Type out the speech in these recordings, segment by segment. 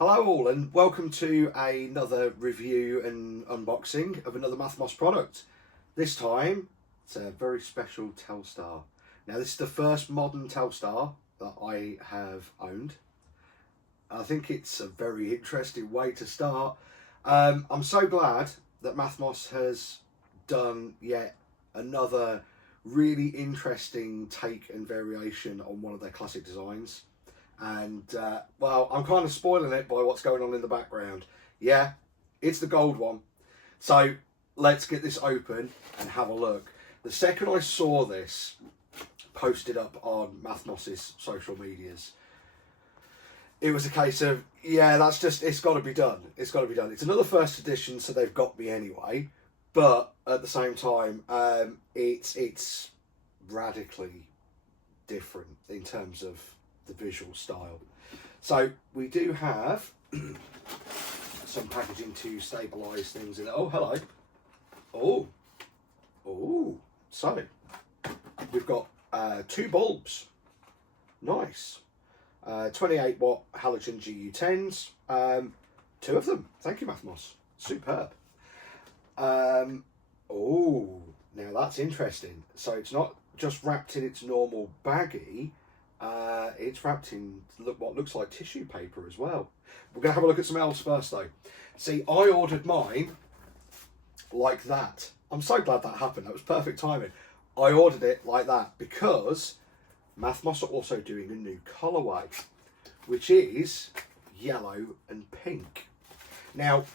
Hello all and welcome to another review and unboxing of another Mathmos product. This time it's a very special Telstar. Now this is the first modern Telstar that I have owned. I think it's a very interesting way to start. I'm so glad that Mathmos has done yet another really interesting take and variation on one of their classic designs. And well, I'm kind of spoiling it by what's going on in the background. Yeah, it's the gold one. So let's get this open and have a look. The second I saw this posted up on Mathmos's social medias, it was a case of, yeah, that's just, it's got to be done. It's got to be done. It's another first edition, so they've got me anyway. But at the same time, it's radically different in terms of the visual style. So we do have some packaging to stabilise things in it. Oh, hello. Oh, so we've got 2 bulbs. Nice. 28 watt halogen GU10s. 2 of them. Thank you, Mathmos. Superb. Oh, now that's interesting. So it's not just wrapped in its normal baggie. It's wrapped in what looks like tissue paper as well. We're going to have a look at some else first though. See, I ordered mine like that. I'm so glad that happened. That was perfect timing. I ordered it like that because Mathmos are also doing a new colourway, which is yellow and pink. Now,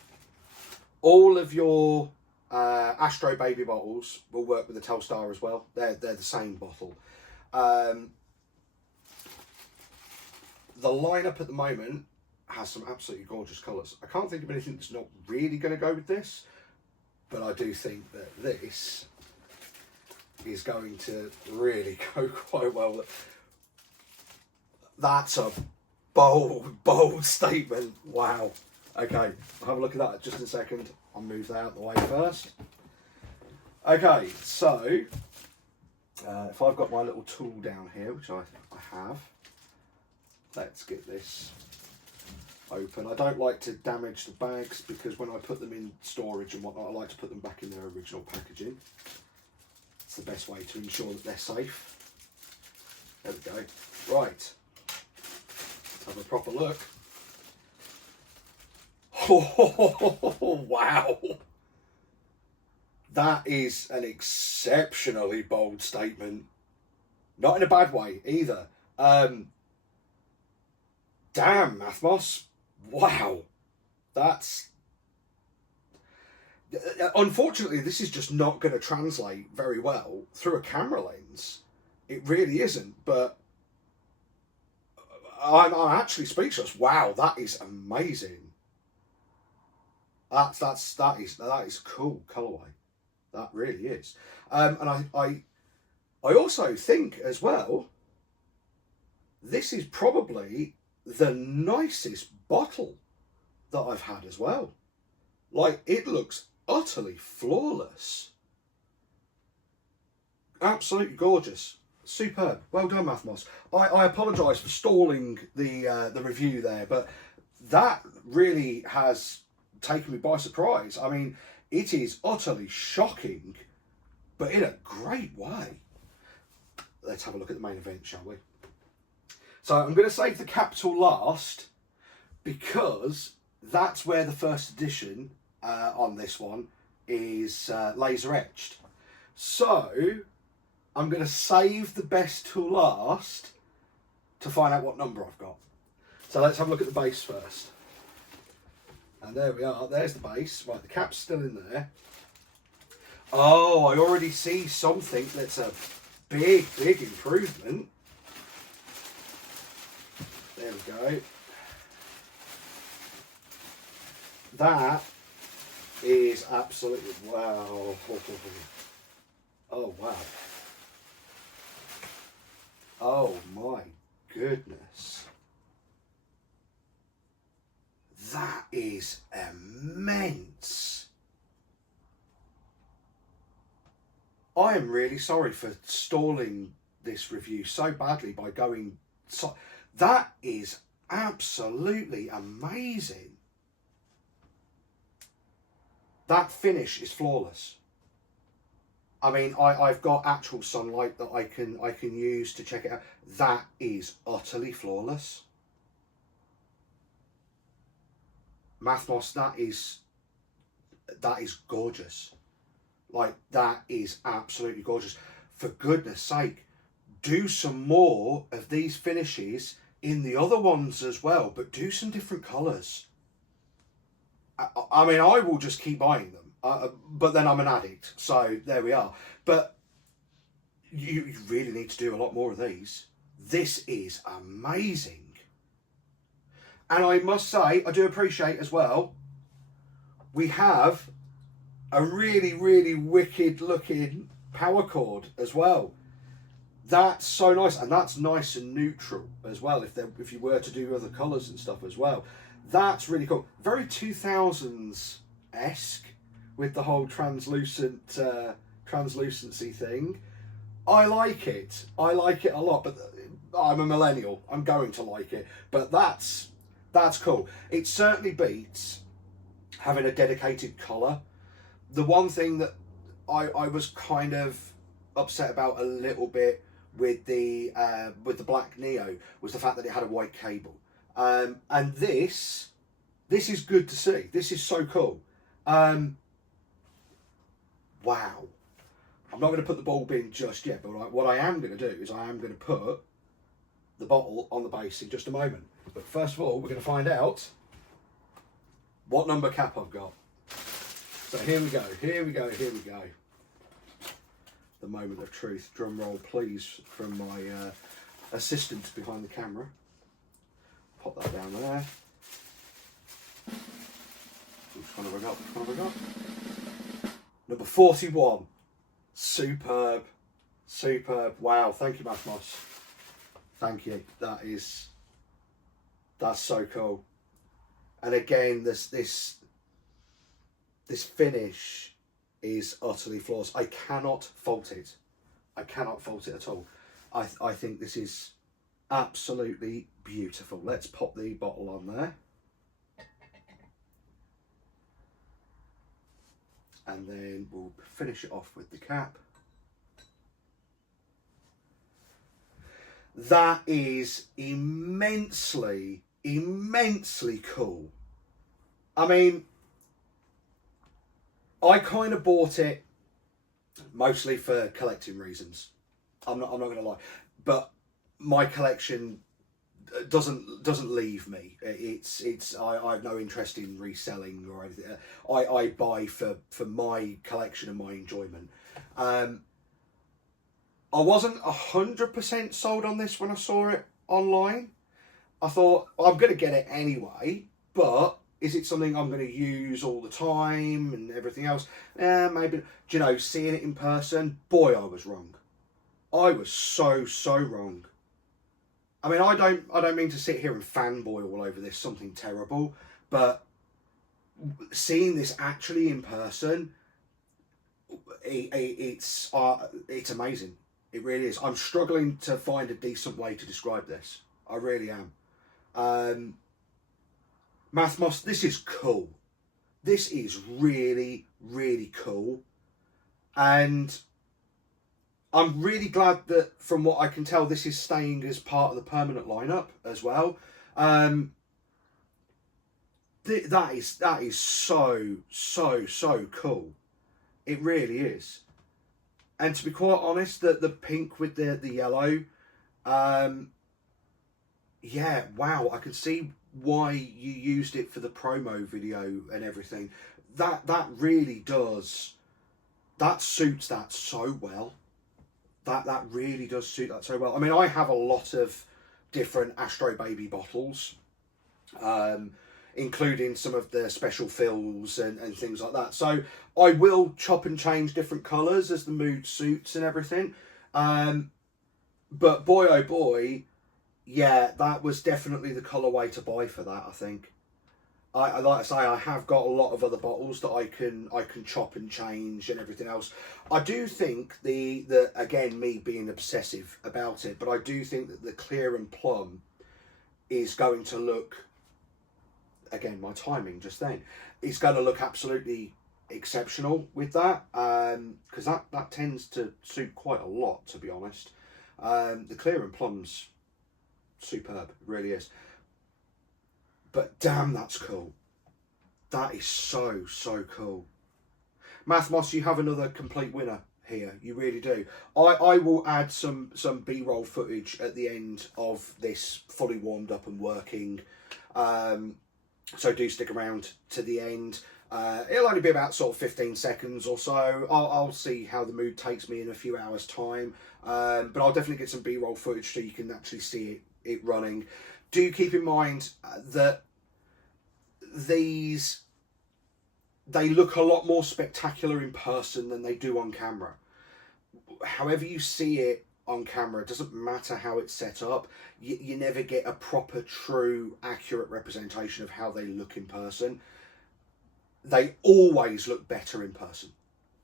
all of your Astro baby bottles will work with the Telstar as well. They're the same bottle. The lineup at the moment has some absolutely gorgeous colours. I can't think of anything that's not really going to go with this, but I do think that this is going to really go quite well. That's a bold statement. Wow. Okay, I'll have a look at that just in a second. I'll move that out of the way first. Okay, so if I've got my little tool down here, which I have, let's get this open. I don't like to damage the bags because when I put them in storage and whatnot, I like to put them back in their original packaging. It's the best way to ensure that they're safe. There we go. Right, let's have a proper look. Oh, wow. That is an exceptionally bold statement. Not in a bad way either. Damn, Mathmos. Wow. That's... Unfortunately, this is just not going to translate very well through a camera lens. It really isn't, but I'm actually speechless. Wow, that is amazing. That is cool colourway. That really is. And I also think as well, this is probably the nicest bottle that I've had as well. Like, it looks utterly flawless. Absolutely gorgeous. Superb. Well done, Mathmos. I apologise for stalling the review there, but that really has taken me by surprise. I mean, it is utterly shocking, but in a great way. Let's have a look at the main event, shall we? So I'm going to save the capital last because that's where the first edition on this one is laser etched. So I'm going to save the best till last to find out what number I've got. So let's have a look at the base first. And there we are, there's the base. Right, the cap's still in there. Oh, I already see something that's a big improvement. There we go. That is absolutely wow. Oh, wow. Oh, my goodness. That is immense. I am really sorry for stalling this review so badly by going... That is absolutely amazing. That finish is flawless. I mean, I've got actual sunlight that I can use to check it out. That is utterly flawless. Mathmos, that is gorgeous. Like, that is absolutely gorgeous. For goodness sake, do some more of these finishes in the other ones as well, but do some different colours. I mean, I will just keep buying them, but then I'm an addict, so there we are. But you really need to do a lot more of these. This is amazing. And I must say, I do appreciate as well, we have a really, really wicked looking power cord as well. That's so nice, and that's nice and neutral as well, if you were to do other colours and stuff as well. That's really cool. Very 2000s-esque with the whole translucency thing. I like it. I like it a lot, but I'm a millennial. I'm going to like it. But that's cool. It certainly beats having a dedicated colour. The one thing that I was kind of upset about a little bit with the Black Neo was the fact that it had a white cable. And this is good to see. This is so cool. Wow. I'm not going to put the bulb in just yet, but what I am going to do is I am going to put the bottle on the base in just a moment. But first of all, we're going to find out what number cap I've got. So here we go, here we go, here we go. The moment of truth. Drum roll, please, from my assistant behind the camera. Pop that down there. Which one have I got? Which one have I got? Number 41. Superb. Superb. Wow. Thank you, Mathmos. Thank you. That's so cool. And again, this finish is utterly flawless. I cannot fault it. I cannot fault it at all. I think this is absolutely beautiful. Let's pop the bottle on there. And then we'll finish it off with the cap. That is immensely, immensely cool. I mean, I kind of bought it mostly for collecting reasons. I'm not going to lie, but my collection doesn't leave me. I have no interest in reselling or anything. I buy for my collection and my enjoyment. I wasn't 100% sold on this when I saw it online. I thought, I'm going to get it anyway, but is it something I'm going to use all the time and everything else? Maybe. Do you know, seeing it in person, boy, I was wrong. I was so wrong. I mean, I don't mean to sit here and fanboy all over this, something terrible, but seeing this actually in person, it's amazing. It really is. I'm struggling to find a decent way to describe this. I really am. Mathmos, this is cool. This is really, really cool. And I'm really glad that, from what I can tell, this is staying as part of the permanent lineup as well. That is so cool. It really is. And to be quite honest, the pink with the yellow, yeah, wow, I can see why you used it for the promo video and everything. That really does, that suits that so well. That really does suit that so well. I mean, I have a lot of different Astro Baby bottles, including some of the special fills and things like that. So I will chop and change different colours as the mood suits and everything. But boy, oh boy, yeah, that was definitely the colourway to buy for that, I think. I like I say, I have got a lot of other bottles that I can chop and change and everything else. I do think again, me being obsessive about it, but I do think that the clear and plum is going to look, again, my timing just then, is going to look absolutely exceptional with that, because that tends to suit quite a lot, to be honest. The clear and plum's superb, it really is. But damn, that's cool. That is so cool. Mathmos, you have another complete winner here. You really do. I will add some B-roll footage at the end of this fully warmed up and working. So do stick around to the end. It'll only be about sort of 15 seconds or so. I'll see how the mood takes me in a few hours' time. But I'll definitely get some B-roll footage so you can actually see it running. Do keep in mind that they look a lot more spectacular in person than they do on camera. However you see it on camera, it doesn't matter how it's set up, you never get a proper, true, accurate representation of how they look in person. They always look better in person.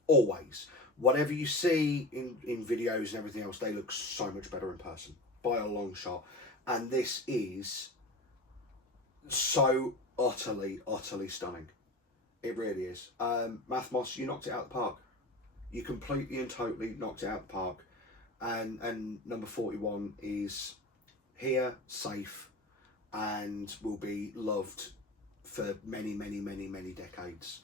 Always. Whatever you see in videos and everything else, they look so much better in person, by a long shot. And this is so utterly stunning. It really is. Mathmos, you knocked it out of the park. You completely and totally knocked it out of the park. And number 41 is here, safe, and will be loved for many decades.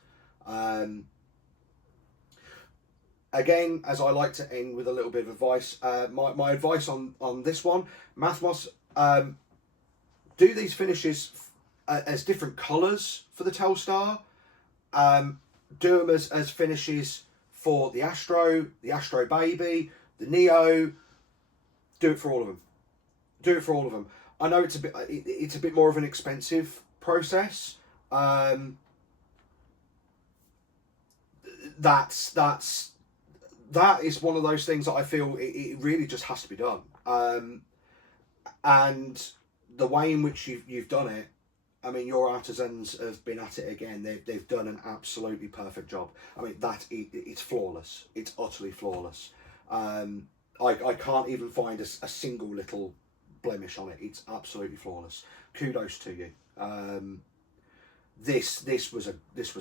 Again, as I like to end with a little bit of advice, my advice on this one, Mathmos, do these finishes as different colours for the Telstar. Do them as finishes for the Astro Baby, the Neo. Do it for all of them. Do it for all of them. I know it's a bit more of an expensive process. That is one of those things that I feel it really just has to be done. And the way in which you've done it, I mean, your artisans have been at it again. They've done an absolutely perfect job. I mean, it's flawless. It's utterly flawless. I can't even find a single little blemish on it. It's absolutely flawless. Kudos to you. This was a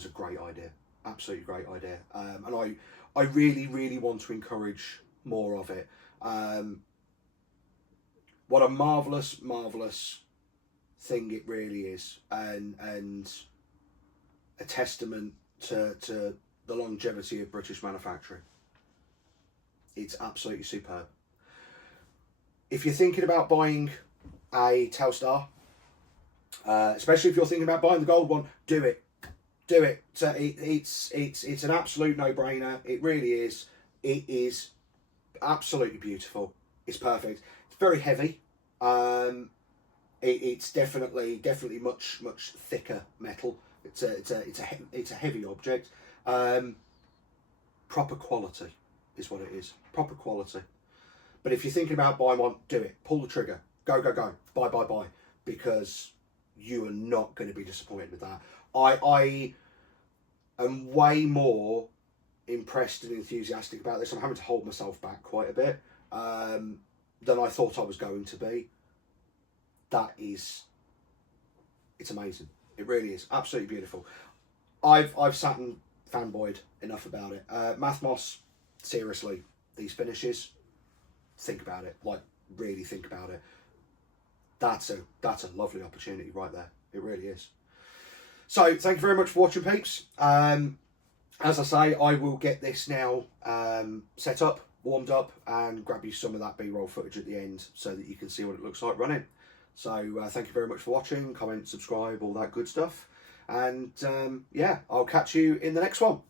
great idea. Absolutely great idea. And I really want to encourage more of it. What a marvellous thing it really is, and a testament to the longevity of British manufacturing. It's absolutely superb. If you're thinking about buying a Telstar, especially if you're thinking about buying the gold one, do it. So it's an absolute no-brainer. It really is. It is absolutely beautiful. It's perfect. It's very heavy. It's definitely much thicker metal. It's a heavy object. Proper quality is what it is. Proper quality. But if you're thinking about buying one, do it. Pull the trigger. Go. Buy. Because you are not going to be disappointed with that. I am way more impressed and enthusiastic about this. I'm having to hold myself back quite a bit than I thought I was going to be. It's amazing. It really is absolutely beautiful. I've sat and fanboyed enough about it. Mathmos, seriously, these finishes, think about it. Like, really think about it. That's a lovely opportunity right there. It really is. So thank you very much for watching, peeps. As I say, I will get this now set up, warmed up, and grab you some of that B-roll footage at the end so that you can see what it looks like running. So thank you very much for watching. Comment, subscribe, all that good stuff. And yeah, I'll catch you in the next one.